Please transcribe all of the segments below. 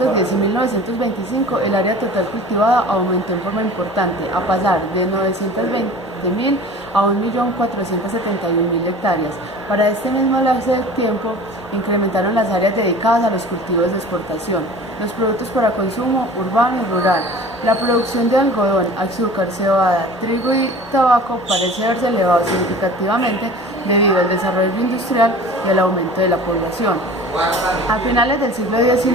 1910 y 1925 el área total cultivada aumentó en forma importante, a pasar de 920.000 a 1.471.000 hectáreas. Para este mismo lapso de tiempo, incrementaron las áreas dedicadas a los cultivos de exportación, los productos para consumo urbano y rural. La producción de algodón, azúcar, cebada, trigo y tabaco parece haberse elevado significativamente debido al desarrollo industrial y al aumento de la población. A finales del siglo XIX,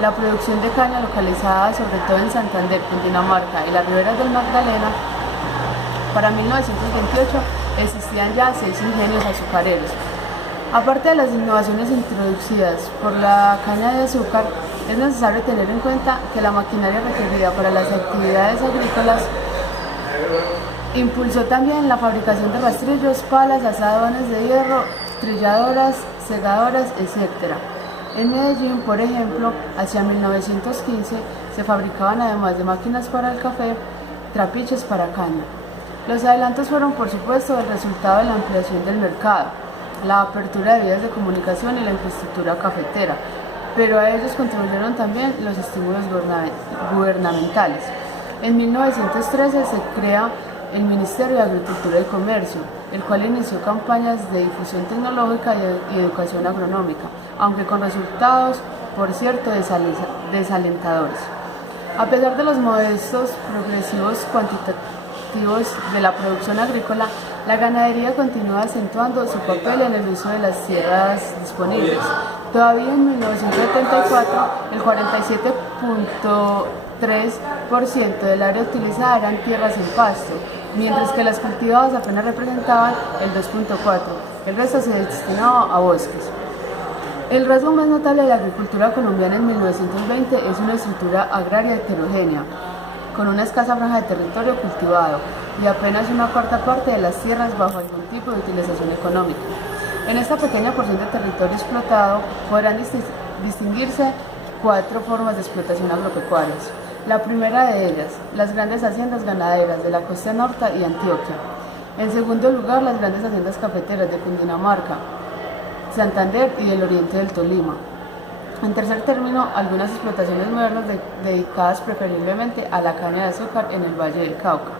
la producción de caña localizada sobre todo en Santander, Cundinamarca y las riberas del Magdalena. Para 1928 existían ya 6 ingenios azucareros. Aparte de las innovaciones introducidas por la caña de azúcar, es necesario tener en cuenta que la maquinaria requerida para las actividades agrícolas impulsó también la fabricación de rastrillos, palas, asadones de hierro, trilladoras, segadoras, etc. En Medellín, por ejemplo, hacia 1915 se fabricaban, además de máquinas para el café, trapiches para caña. Los adelantos fueron, por supuesto, el resultado de la ampliación del mercado, la apertura de vías de comunicación y la infraestructura cafetera, pero a ellos contribuyeron también los estímulos gubernamentales. En 1913 se crea el Ministerio de Agricultura y Comercio, el cual inició campañas de difusión tecnológica y educación agronómica, aunque con resultados, por cierto, desalentadores. A pesar de los modestos progresivos cuantitativos de la producción agrícola, la ganadería continúa acentuando su papel en el uso de las tierras disponibles. Todavía en 1974, el 47.3% del área utilizada eran tierras en pasto, mientras que las cultivadas apenas representaban el 2.4%. El resto se destinaba a bosques. El rasgo más notable de la agricultura colombiana en 1920 es una estructura agraria heterogénea, con una escasa franja de territorio cultivado y apenas una cuarta parte de las tierras bajo algún tipo de utilización económica. En esta pequeña porción de territorio explotado podrán distinguirse 4 formas de explotación agropecuarias. La primera de ellas, las grandes haciendas ganaderas de la costa norte y Antioquia. En segundo lugar, las grandes haciendas cafeteras de Cundinamarca, Santander y el oriente del Tolima. En tercer término, algunas explotaciones modernas dedicadas preferiblemente a la caña de azúcar en el Valle del Cauca.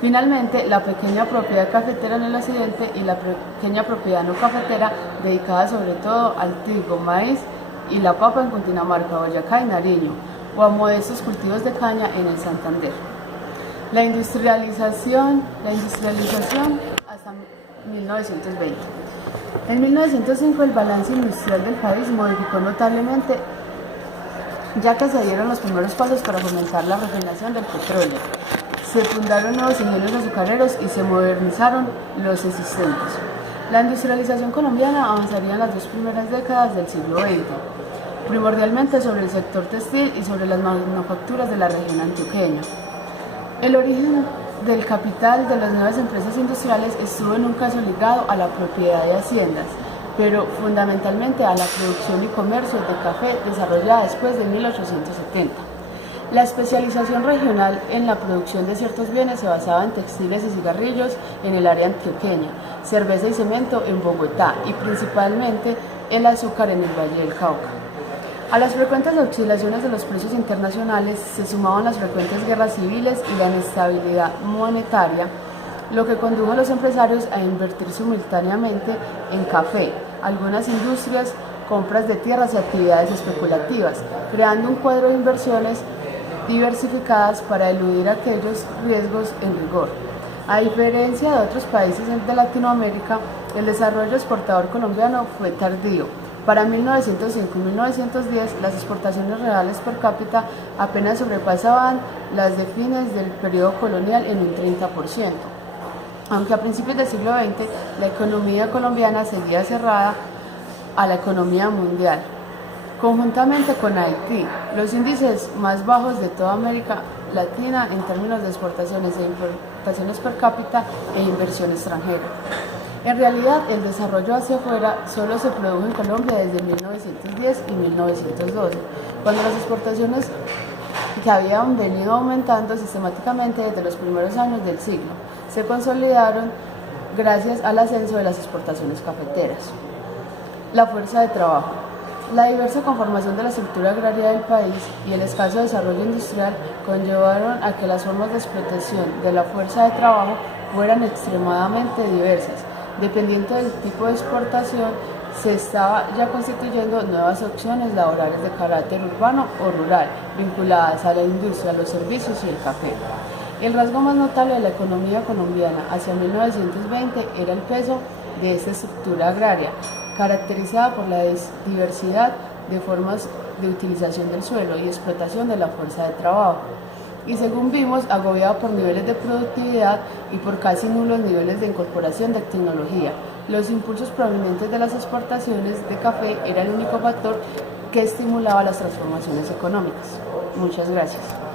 Finalmente, la pequeña propiedad cafetera en el occidente y la pequeña propiedad no cafetera dedicada sobre todo al trigo, maíz y la papa en Cundinamarca, Boyacá y Nariño, o a modestos cultivos de caña en el Santander. La industrialización hasta 1920. En 1905 el balance industrial del país modificó notablemente, ya que se dieron los primeros pasos para fomentar la refinación del petróleo. Se fundaron nuevos ingenios azucareros y se modernizaron los existentes. La industrialización colombiana avanzaría en las 2 primeras décadas del siglo XX, primordialmente sobre el sector textil y sobre las manufacturas de la región antioqueña. El origen del capital de las nuevas empresas industriales estuvo en un caso ligado a la propiedad de haciendas, pero fundamentalmente a la producción y comercio de café desarrollada después de 1870. La especialización regional en la producción de ciertos bienes se basaba en textiles y cigarrillos en el área antioqueña, cerveza y cemento en Bogotá y principalmente el azúcar en el Valle del Cauca. A las frecuentes oscilaciones de los precios internacionales se sumaban las frecuentes guerras civiles y la inestabilidad monetaria, lo que condujo a los empresarios a invertir simultáneamente en café, algunas industrias, compras de tierras y actividades especulativas, creando un cuadro de inversiones diversificadas para eludir aquellos riesgos en rigor. A diferencia de otros países de Latinoamérica, el desarrollo exportador colombiano fue tardío. Para 1905 y 1910, las exportaciones reales per cápita apenas sobrepasaban las de fines del periodo colonial en un 30%. Aunque a principios del siglo XX, la economía colombiana seguía cerrada a la economía mundial. Conjuntamente con Haití, los índices más bajos de toda América Latina en términos de exportaciones e importaciones per cápita e inversión extranjera. En realidad, el desarrollo hacia afuera solo se produjo en Colombia desde 1910 y 1912, cuando las exportaciones que habían venido aumentando sistemáticamente desde los primeros años del siglo se consolidaron gracias al ascenso de las exportaciones cafeteras. La fuerza de trabajo. La diversa conformación de la estructura agraria del país y el escaso desarrollo industrial conllevaron a que las formas de explotación de la fuerza de trabajo fueran extremadamente diversas. Dependiendo del tipo de exportación, se estaba ya constituyendo nuevas opciones laborales de carácter urbano o rural, vinculadas a la industria, los servicios y el café. El rasgo más notable de la economía colombiana hacia 1920 era el peso de esta estructura agraria, caracterizada por la diversidad de formas de utilización del suelo y explotación de la fuerza de trabajo, y según vimos, agobiada por niveles de productividad y por casi nulos niveles de incorporación de tecnología. Los impulsos provenientes de las exportaciones de café era el único factor que estimulaba las transformaciones económicas. Muchas gracias.